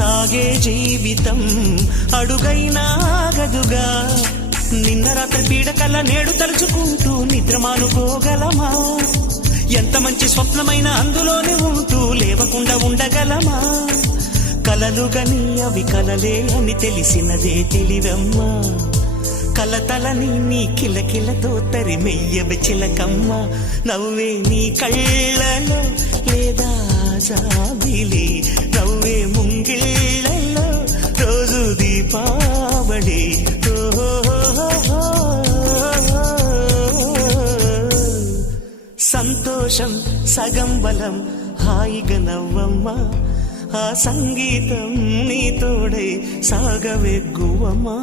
సాగే జీవితం అడుగైనా గదుగా నిన్న రాత్రి పీడకల నేడు తలుచుకుంటూ నిద్రమానుకోగలమా ఎంత మంచి స్వప్నమైన అందులోనే ఉంటూ లేవకుండా ఉండగలమా కలలుగని అవి కలలే అని తెలిసినదే తెలివమ్మా కలతలని నీ కిలకిలతో తరిమెయ్యవి చిలకమ్మ నవ్వే నీ కళ్ళలో లేదా జాబిలి నవ్వే ముంగిళ్ళలో రోజు దీపావళి సంతోషం సగం బలం హాయిగా నవ్వమ్మా ఆ సంగీతం నీ తోడై సాగవెగ్గువమ్మా